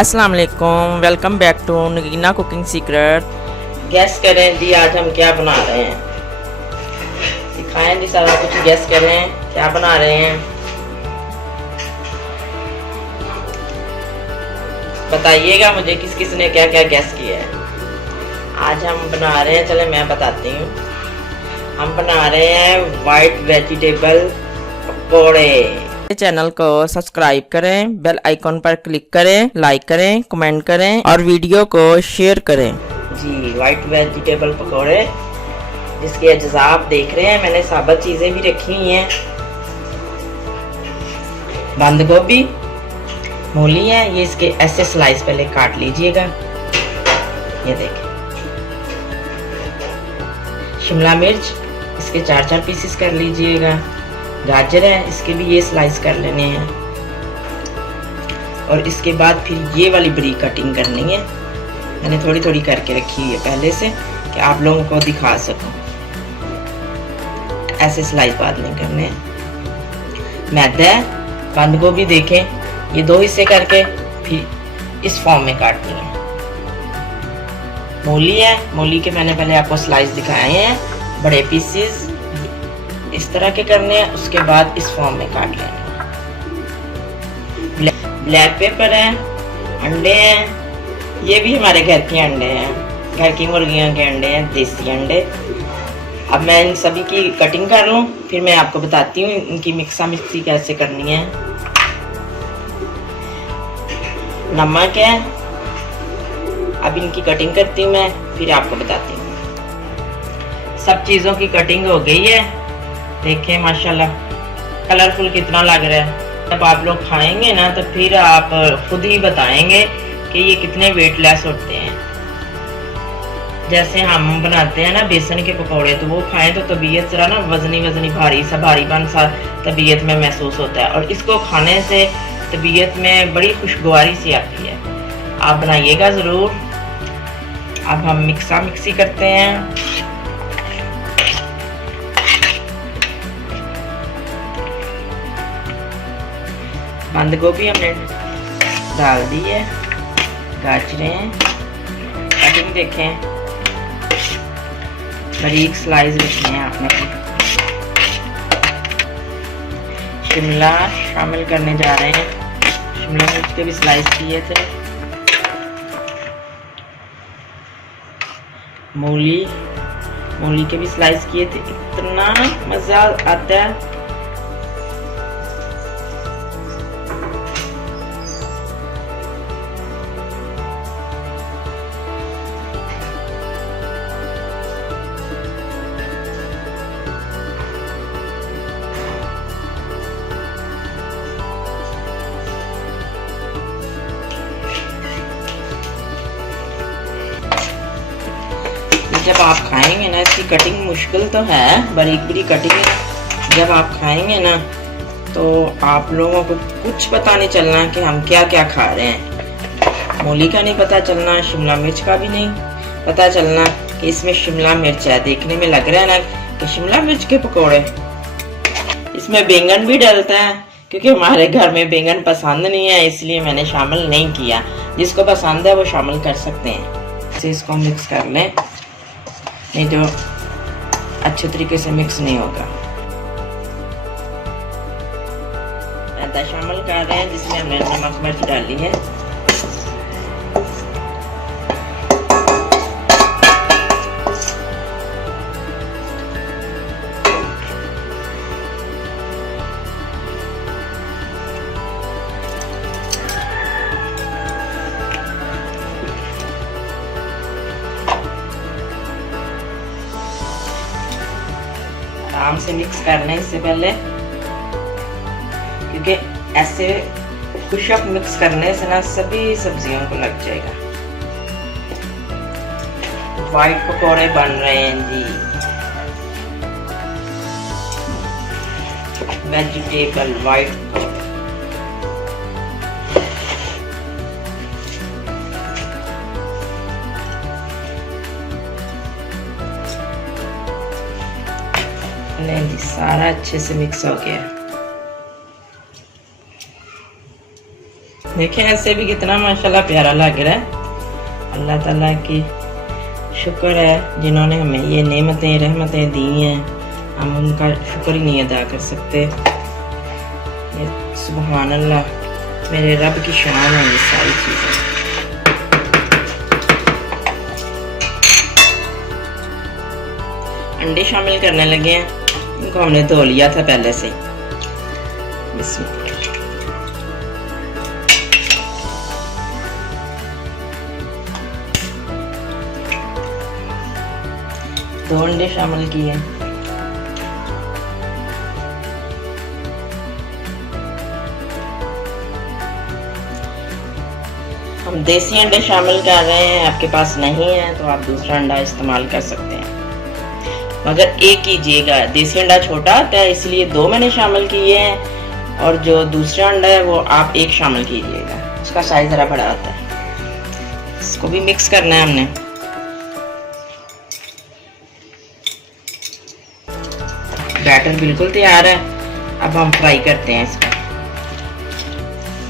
अस्सलाम वालेकुम, welcome back to Nagina cooking secret. Guess करें जी, आज हम क्या बना रहे हैं, सिखाएं जी सारा कुछ। गैस करें क्या बना रहे हैं, बताइएगा मुझे किस किस ने क्या क्या गैस किया है। आज हम बना रहे हैं, चले मैं बताती हूँ। हम बना रहे हैं वाइट वेजिटेबल पकौड़े। चैनल को सब्सक्राइब करें, बेल आइकॉन पर क्लिक करें, लाइक करें, कमेंट करें और वीडियो को शेयर करें जी। वाइट वेजिटेबल पकौड़े जिसके अज्जा आप देख रहे हैं, मैंने साबुत चीजें भी रखी हुई हैं। बंद गोभी, मूली है, ये इसके ऐसे स्लाइस पहले काट लीजिएगा, ये देखें। शिमला मिर्च इसके 4-4 पीसेस कर लीजिएगा। गाजर है, इसके भी ये स्लाइस कर लेने हैं। और इसके बाद फिर ये वाली बड़ी कटिंग करनी है। मैंने थोड़ी थोड़ी करके रखी है पहले से कि आप लोगों को दिखा सकूं। ऐसे स्लाइस बाद में करने हैं। मैदा है, बंद गोभी देखें, ये 2 हिस्से करके फिर इस फॉर्म में काटनी है। मूली है, मूली के मैंने पहले आपको स्लाइस दिखाए हैं, बड़े पीसेस इस तरह के करने हैं। उसके बाद इस फॉर्म में काट लेना है। ब्लैक पेपर है, अंडे हैं, ये भी हमारे घर के अंडे हैं, घर की मुर्गियों के अंडे हैं, देसी अंडे। अब मैं इन सभी की कटिंग कर लूं, फिर मैं आपको बताती हूँ इनकी मिक्सा मिक्सी कैसे करनी है। नमक है, अब इनकी कटिंग करती हूँ मैं, फिर आपको बताती हूँ। सब चीज़ों की कटिंग हो गई है, देखें माशाल्लाह कलरफुल कितना लग रहा है। जब आप लोग खाएंगे ना तो फिर आप खुद ही बताएंगे कि ये कितने वेटलेस होते हैं। जैसे हम बनाते हैं ना बेसन के पकौड़े, तो वो खाएं तो तबीयत जरा ना वजनी वजनी भारीपन सा तबीयत में महसूस होता है, और इसको खाने से तबीयत में बड़ी खुशगवारी सी आती है। आप बनाइएगा ज़रूर। अब हम मिक्सा मिक्सी करते हैं। बंद गोभी हमने डाल दी है, गाजरें कटिंग देखें, बारीक स्लाइस रखने हैं आपने। शिमला शामिल करने जा रहे हैं, शिमला मिर्च के भी स्लाइस किए थे। मूली के भी स्लाइस किए थे। इतना मज़ा आता है। जब आप खाएंगे ना, इसकी कटिंग मुश्किल तो है, बारीक बारीक कटिंग है। जब आप खाएंगे ना तो आप लोगों को कुछ पता नहीं चलना कि हम क्या क्या खा रहे हैं। मूली का नहीं पता चलना, शिमला मिर्च का भी नहीं पता चलना कि इसमें शिमला मिर्च है। देखने में लग रहा है ना कि शिमला मिर्च के पकौड़े। इसमें बैंगन भी डलता है, क्योंकि हमारे घर में बैंगन पसंद नहीं है, इसलिए मैंने शामिल नहीं किया। जिसको पसंद है वो शामिल कर सकते हैं। इसे इसको मिक्स कर लें, नहीं तो अच्छे तरीके से मिक्स नहीं होगा। मैदा शामिल कर रहे हैं जिसमें हमने नमक मिर्च डाली है। आराम से मिक्स करने इससे पहले, क्योंकि ऐसे खुशक मिक्स करने से ना सभी सब्जियों को लग जाएगा। वाइट पकौड़े बन रहे हैं जी, वेजिटेबल वाइट। सारा अच्छे से मिक्स हो गया। देखें ऐसे भी कितना माशाल्लाह प्यारा लग रहा है। अल्लाह ताला की शुक्र है जिन्होंने हमें ये नेमतें रहमतें दी हैं, हम उनका शुक्र ही नहीं अदा कर सकते। ये सुभान अल्लाह, मेरे रब की शान है ये सारी चीज़ें। अंडे शामिल करने लगे हैं, इनको हमने धो लिया था पहले से। बिस्मिल्लाह। 2 अंडे शामिल किए। हम देसी अंडे शामिल कर रहे हैं, आपके पास नहीं है तो आप दूसरा अंडा इस्तेमाल कर सकते हैं, मगर एक कीजिएगा। देसी अंडा छोटा आता है इसलिए 2 मैंने शामिल किए हैं, और जो दूसरा अंडा है वो आप 1 शामिल कीजिएगा, उसका साइज जरा बड़ा होता है। इसको भी मिक्स करना है हमने। बैटर बिल्कुल तैयार है, अब हम फ्राई करते हैं इसका।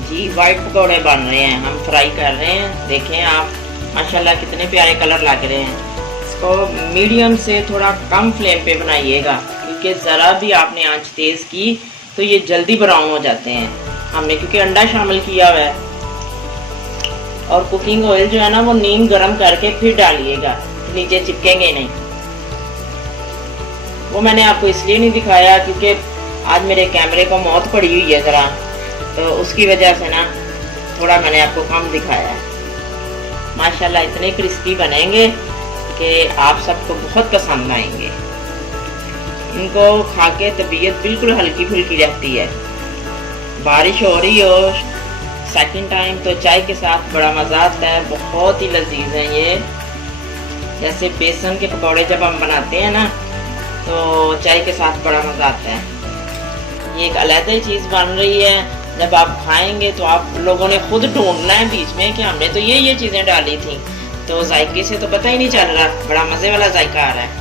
जी वाइट पकौड़े बन रहे हैं, हम फ्राई कर रहे हैं। देखें आप माशाल्लाह कितने प्यारे कलर लग रहे हैं। इसको मीडियम से थोड़ा कम फ्लेम पे बनाइएगा, क्योंकि ज़रा भी आपने आंच तेज़ की तो ये जल्दी ब्राउन हो जाते हैं। हमने क्योंकि अंडा शामिल किया हुआ है, और कुकिंग ऑयल जो है ना वो नीम गर्म करके फिर डालिएगा, नीचे चिपकेंगे नहीं। वो मैंने आपको इसलिए नहीं दिखाया क्योंकि आज मेरे कैमरे को मौत पड़ी हुई है ज़रा, तो उसकी वजह से ना थोड़ा मैंने आपको कम दिखाया है। माशाल्लाह इतने क्रिस्पी बनेंगे कि आप सबको बहुत पसंद आएंगे। इनको खा के तबीयत बिल्कुल हल्की फुल्की रहती है। बारिश हो रही हो सेकंड टाइम तो चाय के साथ बड़ा मज़ा आता है, बहुत ही लजीज हैं ये। जैसे बेसन के पकौड़े जब हम बनाते हैं ना तो चाय के साथ बड़ा मज़ा आता है। ये एक अलग ही चीज़ बन रही है, जब आप खाएंगे तो आप लोगों ने खुद ढूंढना है बीच में कि हमने तो ये चीज़ें डाली थी, तो जायके से तो पता ही नहीं चल रहा, बड़ा मज़े वाला जायका आ रहा है।